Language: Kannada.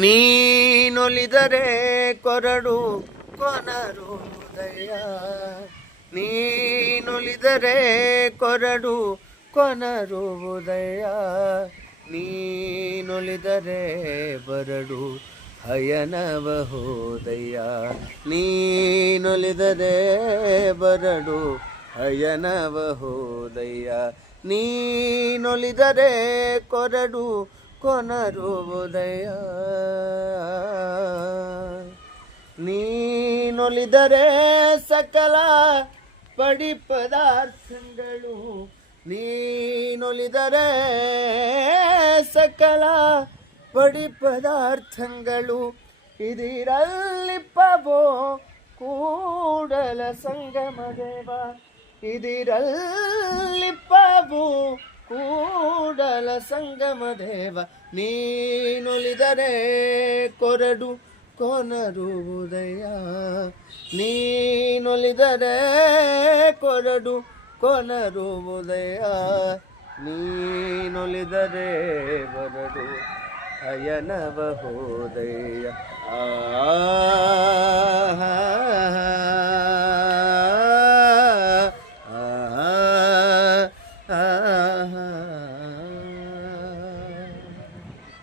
ನೀನೊಲಿದರೆ ಕೊರಡು ಕೊನರುದಯ ನೀನೊಲಿದರೆ ಕೊರಡು ಕೊನರುವುದಯ ನೀನೊಲಿದರೆ ಬರಡು ಹಯನವ ಹೋದಯ್ಯ ನೀನೊಲಿದರೆ ಬರಡು ಹಯನವ ಹೋದಯ್ಯ ನೀನೊಲಿದರೆ ಕೊರಡು ಕೊನರುವುದಯ. ನೀನೊಲಿದರೆ ಸಕಲ ಪಡಿ ಪದಾರ್ಥಗಳು ನೀನೊಲಿದರೆ ಸಕಲ ಪಡಿ ಪದಾರ್ಥಗಳು ಇದಿರಲ್ಲಿಪ್ಪವೋ ಕೂಡಲ ಸಂಗಮ ದೇವ ಸಂಗಮ ದೇವ ನೀನೊಲಿದರೆ ಕೊರಡು ಕೊನರುವುದಯ ನೀನೊಲಿದರೆ ಕೊರಡು ಕೊನರುವುದಯ ನೀನೊಲಿದರೆ ಬರಡು ಅಯನವ ಹೋದಯ ಆ